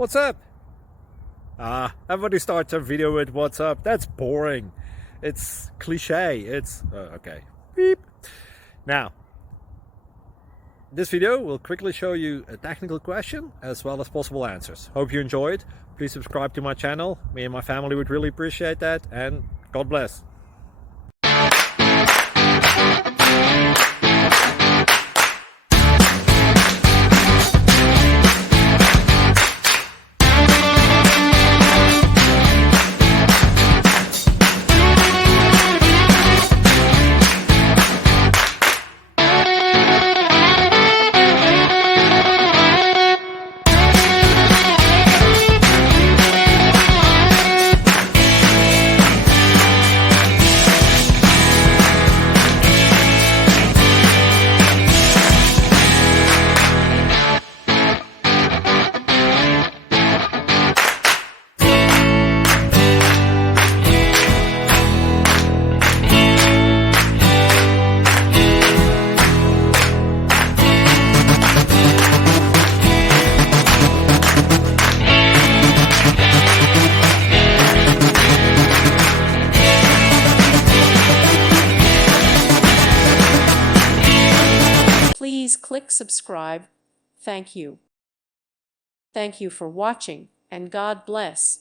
What's up? Everybody starts a video with what's up. That's boring. It's cliche. It's okay. Beep. Now, this video will quickly show you a technical question as well as possible answers. Hope you enjoyed. Please subscribe to my channel. Me and my family would really appreciate that, and God bless. Please click subscribe. Thank you. Thank you for watching, and God bless.